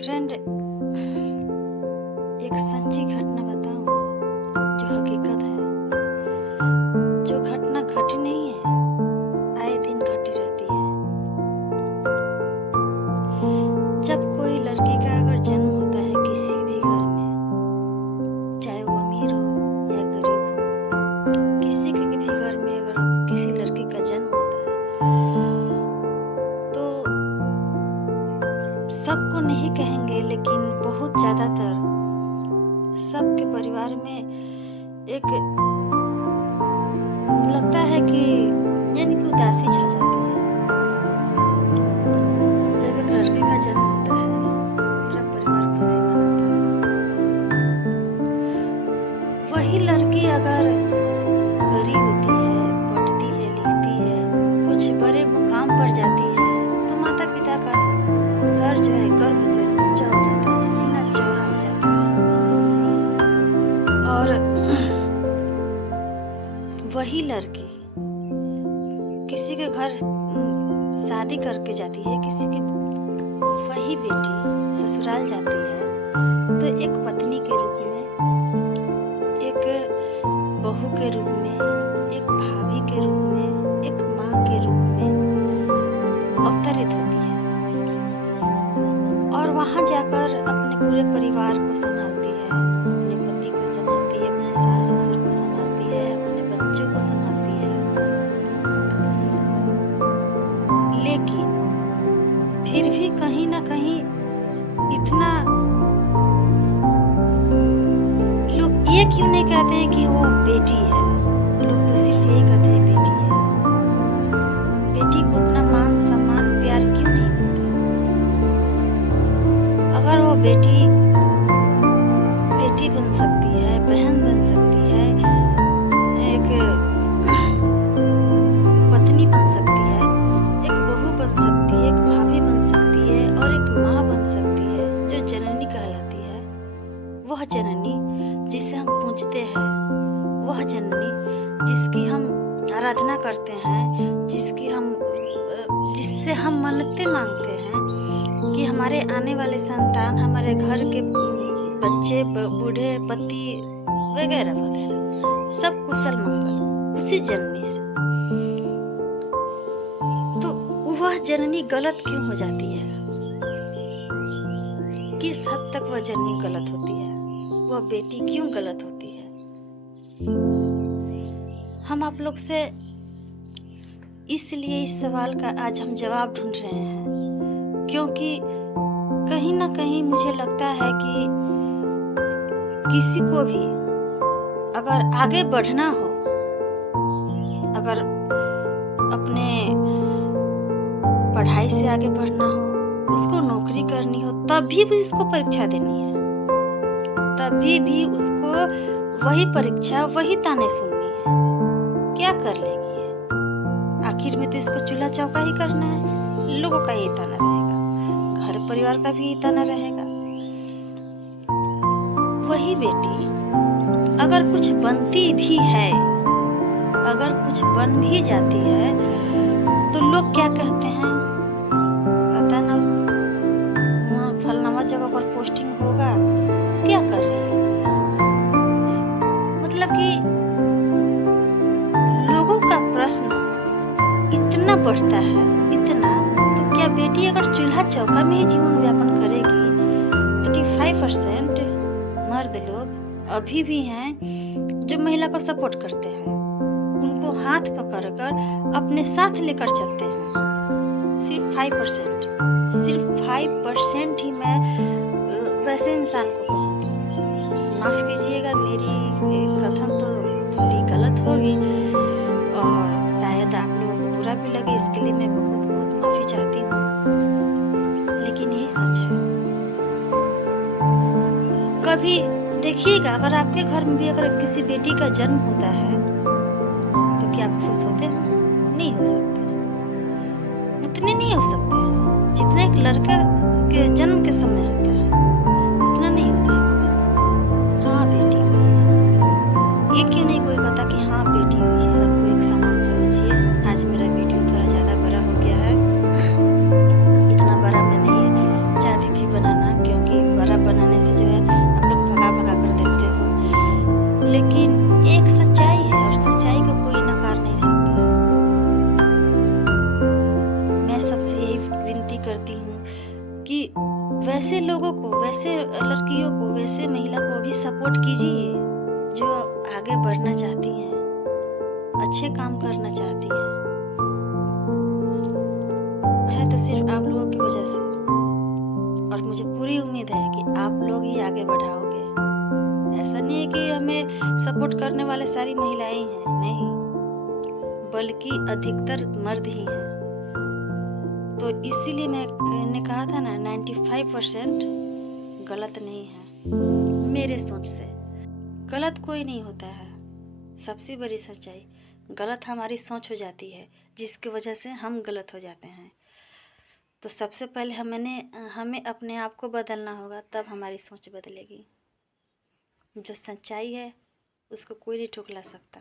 Friend, एक सच्ची घटना बताऊं जो हकीकत है। जो घटना घटी नहीं है, आए दिन घटी रहती है। जब कोई लड़की का अगर जन्म होता है किसी भी घर में, चाहे वो अमीर हो या गरीब हो, किसी के भी घर में अगर किसी लड़की का जन्म होता है तो सबको नहीं कहेंगे, लेकिन बहुत ज़्यादातर सबके परिवार में एक लगता है कि यानी कि उदासी छा जाती है। जब एक लड़के का जन्म होता है, पूरा परिवार खुशी मनाता है। वही लड़की अगर बड़ी होती है, पढ़ती है, लिखती है, कुछ बड़े मुकाम पर जाती है तो माता पिता का सर जो है गर्व से ऊंचा हो जाता है, सीना चौड़ा हो जाता है। और वही लड़की किसी के घर शादी करके जाती है, किसी के वही बेटी ससुराल जाती है तो एक पत्नी के रूप में, एक बहू के रूप में, एक भाभी के रूप में, एक माँ के रूप में अवतरित होती है और वहाँ जाकर अपने पूरे परिवार को संभालती है, अपने पति को संभालती है, अपने सास ससुर को संभालती है, अपने बच्चों को संभालती है। लेकिन फिर भी कहीं ना कहीं इतना लोग ये क्यों नहीं कहते हैं कि वो बेटी है। लोग तो सिर्फ यही कहते हैं बेटी है। बेटी को उतना मान सम्मान प्यार क्यों नहीं मिलता। अगर वो बेटी बन सकती है, बहन बन सकती है, एक पत्नी बन सकती है, एक बहू बन सकती है, एक भाभी बन सकती है और एक माँ बन सकती है, जो जननी कहलाती है। वह जननी जिसे हम पूजते हैं, वह जननी जिसकी हम आराधना करते हैं, जिससे हम मन्नतें मांगते हैं कि हमारे आने वाले संतान, हमारे घर के बच्चे, बूढ़े, पति वगैरह वगैरह सब कुशल मंगल उसी जननी से। तो वह जननी गलत क्यों हो जाती है? किस हद तक वह जननी गलत होती है? वह बेटी क्यों गलत होती है? हम आप लोग से इसलिए इस सवाल का आज हम जवाब ढूंढ रहे हैं, क्योंकि कहीं ना कहीं मुझे लगता है कि किसी को भी अगर आगे बढ़ना हो, अगर अपने पढ़ाई से आगे बढ़ना हो, उसको नौकरी करनी हो, तभी भी उसको परीक्षा देनी है, तभी भी उसको वही परीक्षा, वही ताने सुननी है। क्या कर लेगी ये? आखिर में तो इसको चूल्हा चौका ही करना है। लोगों का ये ताना रहेगा, घर परिवार का भी ये ताना रहेगा। वही बेटी अगर कुछ बनती भी है, अगर कुछ बन भी जाती है तो लोग क्या कहते हैं, पता ना वहाँ फलनामा जगह पर पोस्टिंग होगा, क्या कर रही है। मतलब कि लोगों का प्रश्न इतना बढ़ता है, इतना। तो क्या बेटी अगर चूल्हा चौका में ही जीवन व्यापन करेगी? 35% मर्द लोग अभी भी हैं जो महिला को सपोर्ट करते हैं, उनको हाथ पकड़कर अपने साथ लेकर चलते हैं। सिर्फ 5% ही मैं वैसे इंसान को कहूँगी। माफ कीजिएगा, मेरी कथन तो थोड़ी गलत होगी और शायद आप लोगों को बुरा भी लगे, इसके लिए मैं बहुत बहुत माफी चाहती हूँ, लेकिन यही सच है। कभी देखिएगा, अगर आपके घर में भी अगर किसी बेटी का जन्म होता है तो क्या आप खुश होते हैं? नहीं हो सकते हैं, उतने नहीं हो सकते हैं जितना एक लड़का के जन्म के समय होता है, उतना नहीं होता है कोई। हाँ बेटी हुई है, ये क्यों नहीं कोई कहता कि हाँ बेटी हुई है। सबको एक समान समझिए। आज मेरा वीडियो थोड़ा ज़्यादा बड़ा हो गया है, इतना बड़ा मैं नहीं चाहती थी बनाना, क्यों हूँ कि वैसे लोगों को, वैसे लड़कियों को, वैसे महिला को भी सपोर्ट कीजिए जो आगे बढ़ना चाहती हैं, अच्छे काम करना चाहती हैं। है तो सिर्फ आप लोगों की वजह से, और मुझे पूरी उम्मीद है कि आप लोग ही आगे बढ़ाओगे। ऐसा नहीं है कि हमें सपोर्ट करने वाले सारी महिलाएं ही हैं, नहीं, बल्कि अधिकतर मर्द ही हैं। तो इसीलिए मैंने कहा था ना, 95% गलत नहीं है मेरे सोच से। गलत कोई नहीं होता है। सबसे बड़ी सच्चाई, गलत हमारी सोच हो जाती है, जिसकी वजह से हम गलत हो जाते हैं। तो सबसे पहले हमें अपने आप को बदलना होगा, तब हमारी सोच बदलेगी। जो सच्चाई है उसको कोई नहीं ठुकरा सकता।